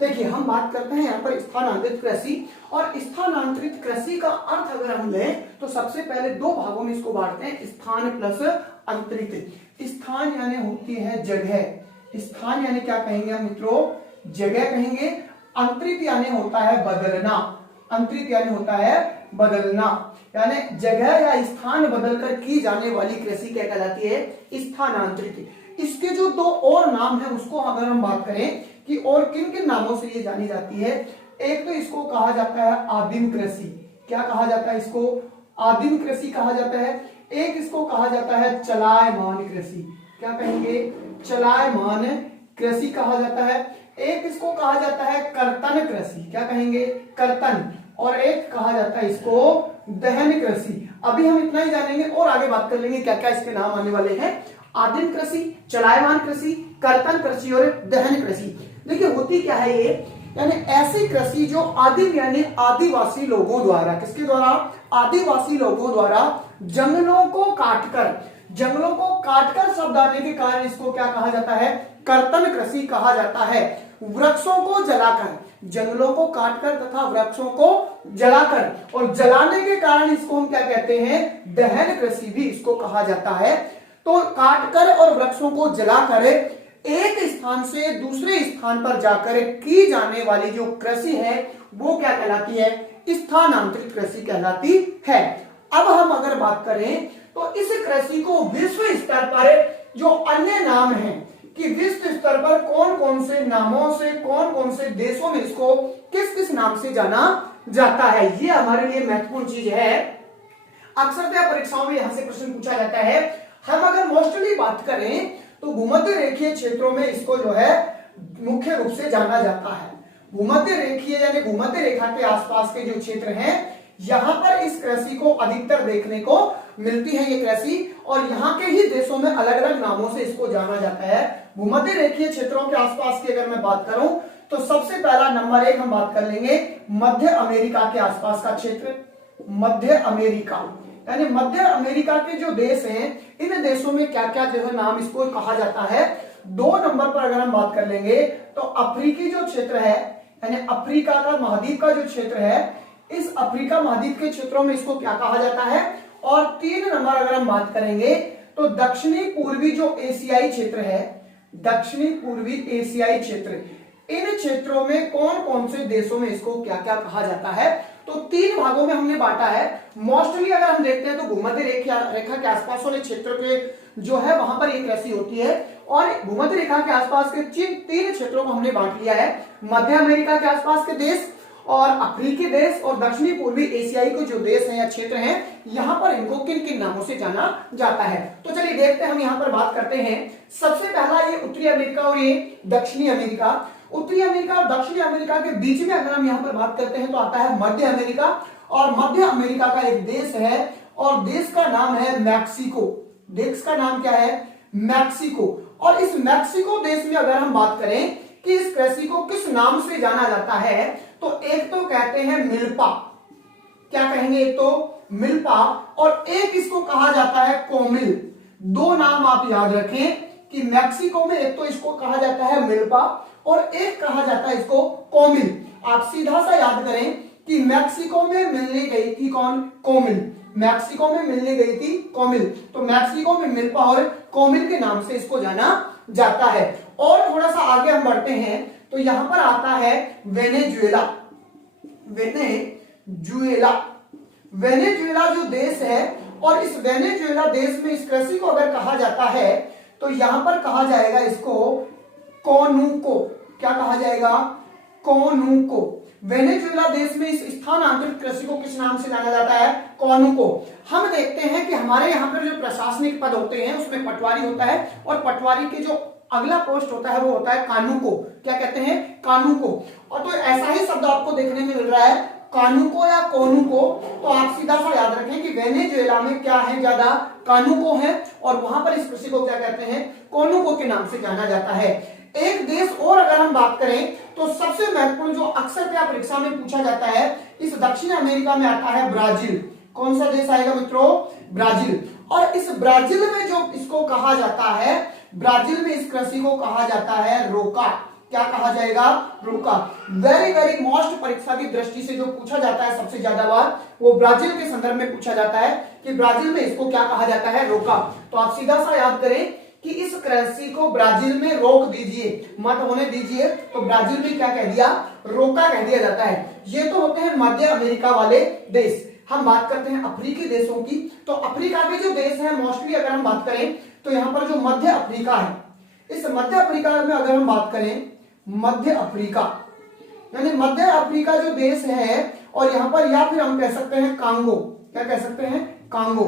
देखिए हम बात करते हैं यहाँ पर स्थानांतरित कृषि, और स्थानांतरित कृषि का अर्थ अगर हम लें तो सबसे पहले दो भागों में इसको बांटते हैं, स्थान प्लस अंतरित। स्थान यानी होती है जगह, स्थान यानी क्या कहेंगे हम मित्रों, जगह कहेंगे। अंतरित यानी होता है बदलना, अंतरित यानी होता है बदलना, यानी जगह या स्थान बदलकर की जाने वाली कृषि क्या कहलाती है, स्थानांतरित। इसके जो दो और नाम है उसको अगर हम बात करें कि और किन किन नामों से ये जानी जाती है, एक तो इसको कहा जाता है आदिम कृषि, क्या कहा जाता है इसको, आदिम कृषि कहा जाता है। एक इसको कहा जाता है चलायमान कृषि, क्या कहेंगे, चलायमान कृषि कहा जाता है। एक इसको कहा जाता है कर्तन कृषि, क्या कहेंगे, कर्तन। और एक कहा जाता है इसको दहन कृषि। अभी हम इतना ही जानेंगे और आगे बात कर लेंगे क्या क्या इसके नाम आने वाले हैं, आदिम कृषि, चलायमान कृषि, कर्तन कृषि और दहन कृषि। देखिए होती क्या है ये, यानी ऐसी कृषि जो आदिम यानी आदिवासी लोगों द्वारा, किसके द्वारा, आदिवासी लोगों द्वारा जंगलों को काटकर, जंगलों को काटकर शब्द आने के कारण इसको क्या कहा जाता है, कर्तन कृषि कहा जाता है। वृक्षों को जलाकर, जंगलों को काटकर तथा वृक्षों को जलाकर, और जलाने के कारण इसको हम क्या कहते हैं, दहन कृषि भी इसको कहा जाता है। तो काटकर और वृक्षों को जलाकर एक स्थान से दूसरे स्थान पर जाकर की जाने वाली जो कृषि है वो क्या कहलाती है, स्थानांतरित कृषि कहलाती है। अब हम अगर बात करें तो इस कृषि को विश्व स्तर पर जो अन्य नाम हैं कि विश्व स्तर पर कौन कौन से नामों से, कौन कौन से देशों में इसको किस किस नाम से जाना जाता है, ये हमारे लिए महत्वपूर्ण चीज है। अक्सर परीक्षाओं में यहां से प्रश्न पूछा जाता है। हम अगर मोस्टली बात करें तो भूमध्य रेखीय क्षेत्रों में इसको जो है मुख्य रूप से जाना जाता है। भूमध्य रेखीय यानी भूमध्य रेखा के आसपास के जो क्षेत्र हैं यहां पर इस कृषि को अधिकतर देखने को मिलती है ये कृषि, और यहाँ के ही देशों में अलग अलग नामों से इसको जाना जाता है। भूमध्य रेखीय क्षेत्रों के आसपास की अगर मैं बात करूं तो सबसे पहला नंबर एक हम बात कर लेंगे मध्य अमेरिका के आसपास का क्षेत्र, मध्य अमेरिका, यानी मध्य अमेरिका के जो देश हैं इन देशों में क्या क्या जो है नाम इसको कहा जाता है। दो नंबर पर अगर हम बात कर लेंगे तो अफ्रीकी जो क्षेत्र है, यानी अफ्रीका का महाद्वीप का जो क्षेत्र है, इस अफ्रीका महाद्वीप के क्षेत्रों में इसको क्या कहा जाता है। और तीन नंबर अगर हम बात करेंगे तो दक्षिणी पूर्वी जो एशियाई क्षेत्र है, दक्षिणी पूर्वी एशियाई क्षेत्र, इन क्षेत्रों में कौन कौन से देशों में इसको क्या क्या कहा जाता है। तो तीन भागों में हमने बांटा है। मोस्टली अगर हम देखते हैं तो भूमध्य रेखा के आसपास वाले क्षेत्र के जो है वहां पर एक कृषि होती है, और भूमध्य रेखा के आसपास के तीन क्षेत्रों को हमने बांट लिया है, मध्य अमेरिका के आसपास के देश और अफ्रीकी देश और दक्षिणी पूर्वी एशियाई को जो देश हैं या क्षेत्र हैं, यहाँ पर इनको किन किन नामों से जाना जाता है। तो चलिए देखते हैं, हम यहाँ पर बात करते हैं। सबसे पहला ये उत्तरी अमेरिका और ये दक्षिणी अमेरिका। उत्तरी अमेरिका और दक्षिणी अमेरिका के बीच में अगर हम यहाँ पर बात करते हैं तो आता है मध्य अमेरिका, और मध्य अमेरिका का एक देश है और देश का नाम है मैक्सिको। देश का नाम क्या है, मैक्सिको। और इस मैक्सिको देश में अगर हम बात करें कि इस कृषि को किस नाम से जाना जाता है तो एक तो कहते हैं मिल्पा, क्या कहेंगे, एक तो मिल्पा, और एक इसको कहा जाता है कोमिल। दो नाम आप याद रखें कि मैक्सिको में एक तो इसको कहा जाता है मिल्पा और एक कहा जाता है इसको कोमिल। आप सीधा सा याद करें कि मैक्सिको में मिलने गई थी कौन, कोमिल, मैक्सिको में मिलने गई थी कोमिल, तो मैक्सिको में मिल्पा और कोमिल के नाम से इसको जाना जाता है। और थोड़ा सा आगे हम बढ़ते हैं तो यहां पर आता है वेनेजुएला। वेनेजुएला, वेनेजुएला जो देश है, और इस वेनेजुएला देश में इस कृषि को अगर कहा जाता है तो यहां पर कहा जाएगा इसको कोनुको। क्या कहा जाएगा, कोनुको। वेनेजुएला देश में इस स्थानांतरित कृषि को किस नाम से जाना जाता है, कोनुको। हम देखते हैं कि हमारे यहाँ पर जो प्रशासनिक पद होते हैं उसमें पटवारी होता है, और पटवारी के जो अगला पोस्ट होता है वो होता है कानूको। क्या कहते हैं, कानूको। और तो ऐसा ही शब्द आपको देखने में मिल रहा है कानूको या कोनुको। तो आप सीधा सा याद रखें कि वेनेजुएला में क्या है, ज्यादा कानूको है, और वहां पर इस कृषि को क्या कहते हैं, कोनुको के नाम से जाना जाता है। एक देश और अगर हम बात करें तो सबसे महत्वपूर्ण जो अक्सर क्या परीक्षा में पूछा जाता है, इस दक्षिण अमेरिका में आता है ब्राजील। कौन सा देश आएगा मित्रों, ब्राजील। और इस ब्राजील में जो इसको कहा जाता है, ब्राजील में इस कृषि को कहा जाता है रोका। क्या कहा जाएगा, रोका। वेरी वेरी मोस्ट परीक्षा की दृष्टि से जो पूछा जाता है सबसे ज्यादा बार, वो ब्राजील के संदर्भ में पूछा जाता है कि ब्राजील में इसको क्या कहा जाता है, रोका। तो आप सीधा सा याद करें कि इस करेंसी को ब्राजील में रोक दीजिए, मत होने दीजिए, तो ब्राजील में क्या कह दिया, रोका कह दिया जाता है। ये तो होते हैं मध्य अमेरिका वाले देश। हम बात करते हैं अफ्रीकी देशों की। तो अफ्रीका के जो देश हैं मोस्टली अगर हम बात करें तो यहाँ पर जो मध्य अफ्रीका है, इस मध्य अफ्रीका में अगर हम बात करें, मध्य अफ्रीका यानी मध्य अफ्रीका जो देश है, और यहाँ पर या फिर हम कह सकते हैं कांगो, क्या कह सकते हैं, कांगो।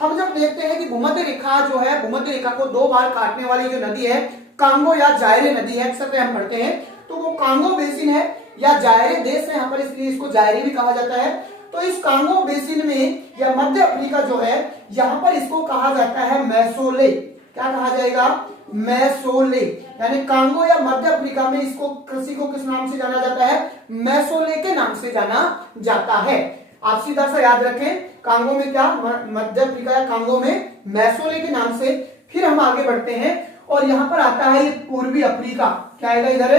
हम जब देखते हैं कि भूमध्य रेखा जो है, भूमध्य रेखा को दो बार काटने वाली जो नदी है कांगो या जायरे नदी है, अक्सर हम पढ़ते हैं, तो वो कांगो बेसिन है या जायरे देश है यहाँ पर, इसलिए इसको जायरे भी कहा जाता है। तो इस कांगो बेसिन में या मध्य अफ्रीका जो है, यहाँ पर इसको कहा जाता है मैसोले। क्या कहा जाएगा, मैसोले। यानी कांगो या मध्य अफ्रीका में इसको कृषि को किस नाम से जाना जाता है, मैसोले के नाम से जाना जाता है। आप सीधा सा याद रखें, कांगो में क्या, मध्य अफ्रीका या कांगो में मैसोले के नाम से। फिर हम आगे बढ़ते हैं और यहाँ पर आता है पूर्वी अफ्रीका। क्या आएगा इधर,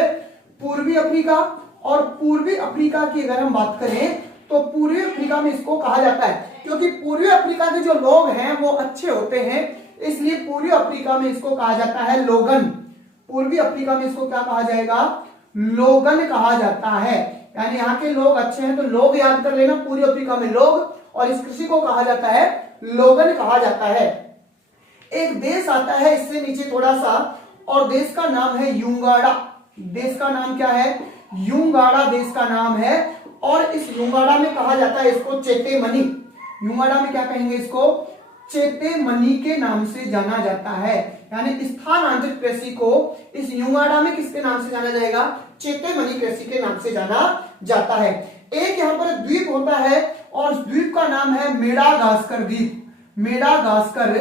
पूर्वी अफ्रीका। और पूर्वी अफ्रीका की अगर हम बात करें तो पूर्वी अफ्रीका में इसको कहा जाता है, क्योंकि पूर्वी अफ्रीका के जो लोग हैं वो अच्छे होते हैं, इसलिए पूर्वी अफ्रीका में इसको कहा जाता है लोगन। पूर्वी अफ्रीका में इसको क्या कहा जाएगा, लोगन कहा जाता है। यानी यहाँ के लोग अच्छे हैं, तो लोग याद कर लेना, पूर्वी अफ्रीका में लोग, और इस कृषि को कहा जाता है लोगन कहा जाता है। एक देश आता है इससे नीचे थोड़ा सा, और देश का नाम है यूंगाड़ा। देश का नाम क्या है, यूंगाड़ा देश का नाम है। और इस यूंगाड़ा में कहा जाता है इसको चेतेमनी। यूंगाड़ा में क्या कहेंगे, इसको चेतेमनी के नाम से जाना जाता है। यानी स्थानांतरित कृषि को इस यूंगाड़ा में किसके नाम से जाना जाएगा, चेतेमनी कृषि के नाम से जाना जाता है। एक यहाँ पर द्वीप होता है और उस द्वीप का नाम है मेडागास्कर द्वीप। मेडागास्कर,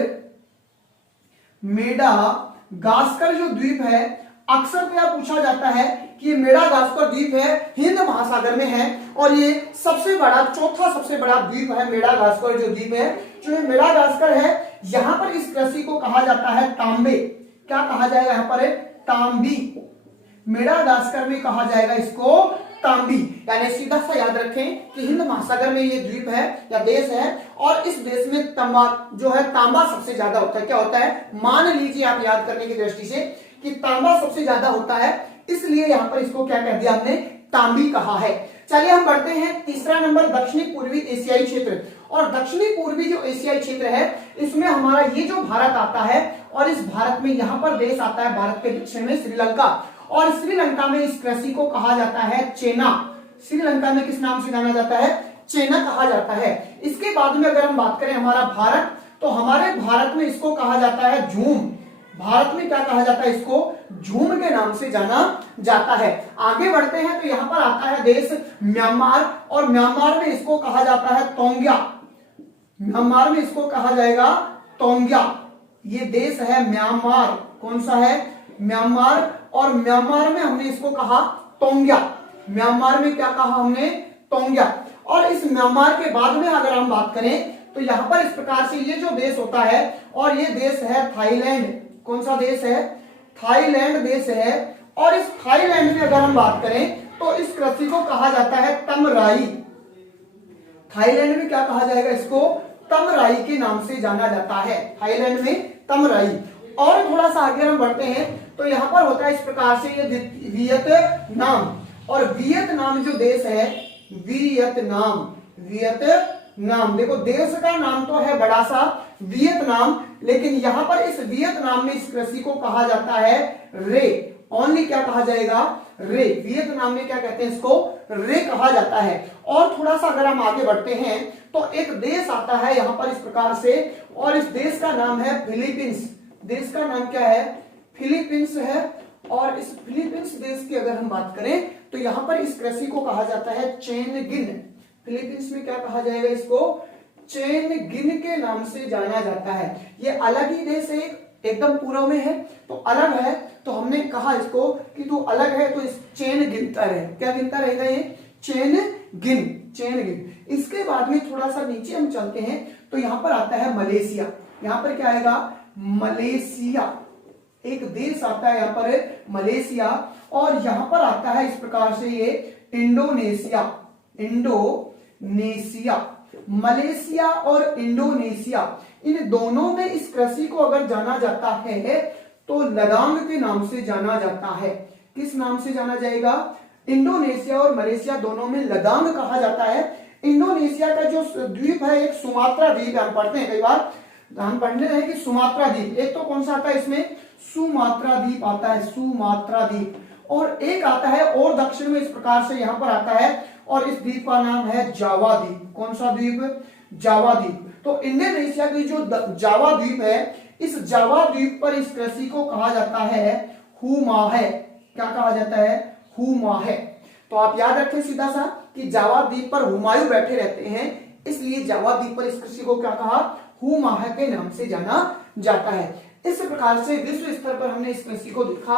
मेडागास्कर जो द्वीप है, अक्सर क्या पूछा जाता है कि मेडागास्कर द्वीप है, हिंद महासागर में है, और ये सबसे बड़ा, चौथा सबसे बड़ा द्वीप है मेडागास्कर जो द्वीप है। जो ये मेडागास्कर है, यहाँ पर इस कृषि को कहा जाता है तांबे। क्या कहा जाएगा यहाँ पर, तांबी। मेडागास्कर में कहा जाएगा इसको तांबी। यानी सीधा सा याद रखें कि हिंद महासागर में ये द्वीप है या देश है, और इस देश में तांबा जो है, तांबा सबसे ज्यादा होता है। क्या होता है, मान लीजिए आप याद करने की दृष्टि से कि तांबा सबसे ज्यादा होता है, इसलिए यहां पर इसको क्या कह दिया हमने, तांबी कहा है। चलिए हम बढ़ते हैं, तीसरा नंबर दक्षिणी पूर्वी एशियाई क्षेत्र। और दक्षिणी पूर्वी जो एशियाई क्षेत्र है, इसमें हमारा ये जो भारत आता है, और इस भारत में यहाँ पर देश आता है भारत के दक्षिण में श्रीलंका, और श्रीलंका में इस कृषि को कहा जाता है चेना। श्रीलंका में किस नाम से जाना जाता है, चेना कहा जाता है। इसके बाद में अगर हम बात करें हमारा भारत, तो हमारे भारत में इसको कहा जाता है झूम। भारत में क्या कहा जाता है, इसको झूम के नाम से जाना जाता है। आगे बढ़ते हैं तो यहाँ पर आता है देश म्यांमार, और म्यांमार में इसको कहा जाता है तोंग्या। म्यांमार में इसको कहा जाएगा तोंग्या। ये देश है म्यांमार, कौन सा है, म्यांमार, और म्यांमार में हमने इसको कहा तोंग्या। म्यांमार में क्या कहा हमने, तोंग्या। और इस म्यांमार के बाद में अगर हम बात करें तो यहाँ पर इस प्रकार से ये जो देश होता है, और ये देश है थाईलैंड। कौन सा देश है, थाईलैंड देश है। और इस थाईलैंड में अगर हम बात करें तो इस कृषि को कहा जाता है तमराई। थाईलैंड में क्या कहा जाएगा, इसको तमराई के नाम से जाना जाता है, थाईलैंड में तमराई। और थोड़ा सा आगे हम बढ़ते हैं तो यहाँ पर होता है इस प्रकार से ये वियतनाम। और वियतनाम जो देश है, वियतनाम, वियतनाम, देखो देश का नाम तो है बड़ा सा वियतनाम, लेकिन यहां पर इस वियतनाम में इस कृषि को कहा जाता है रे। ओनली क्या कहा जाएगा, रे। वियतनाम में क्या कहते हैं, इसको रे कहा जाता है। और थोड़ा सा अगर हम आगे बढ़ते हैं तो एक देश आता है यहां पर इस प्रकार से, और इस देश का नाम है फिलीपींस। देश का नाम क्या है, फिलीपींस है। और इस फिलीपींस देश की अगर हम बात करें तो यहां पर इस कृषि को कहा जाता है चेनगिन। फिलीपींस में क्या कहा जाएगा, इसको चेनगिन के नाम से जाना जाता है। ये अलग ही देश है, एकदम पूर्व में है तो अलग है, तो हमने कहा इसको कि तू अलग है तो इस चेन गिनता रहे। क्या गिनता रहेगा, ये चेनगिन, चेनगिन। इसके बाद में थोड़ा सा नीचे हम चलते हैं तो यहां पर आता है मलेशिया। यहां पर क्या आएगा, मलेशिया। एक देश आता है यहाँ पर मलेशिया, और यहां पर आता है इस प्रकार से ये इंडोनेशिया। इंडोनेशिया, मलेशिया और इंडोनेशिया, इन दोनों में इस कृषि को अगर जाना जाता है तो लदांग के नाम से जाना जाता है। किस नाम से जाना जाएगा? इंडोनेशिया और मलेशिया दोनों में लदांग कहा जाता है। इंडोनेशिया का जो द्वीप है एक सुमात्रा द्वीप, हम पढ़ते हैं कई बार, हम पढ़ने हैं कि सुमात्रा द्वीप, एक तो कौन सा आता है इसमें? सुमात्रा द्वीप आता है, सुमात्रा द्वीप। और एक आता है और दक्षिण में इस प्रकार से यहां पर आता है, और इस द्वीप का नाम है जावा द्वीप। कौन सा द्वीप? जावा द्वीप। तो इंडोनेशिया की जो जावा द्वीप है, इस जावा द्वीप पर इस कृषि को कहा जाता है हुमाहे। क्या कहा जाता है? हुमाहे। तो आप याद रखें सीधा सा कि जावा द्वीप पर हुमायूं बैठे रहते हैं, इसलिए जावा द्वीप पर इस कृषि को क्या कहा? हुमाहे के नाम से जाना जाता है। इस प्रकार से विश्व स्तर पर हमने इस कृषि को देखा।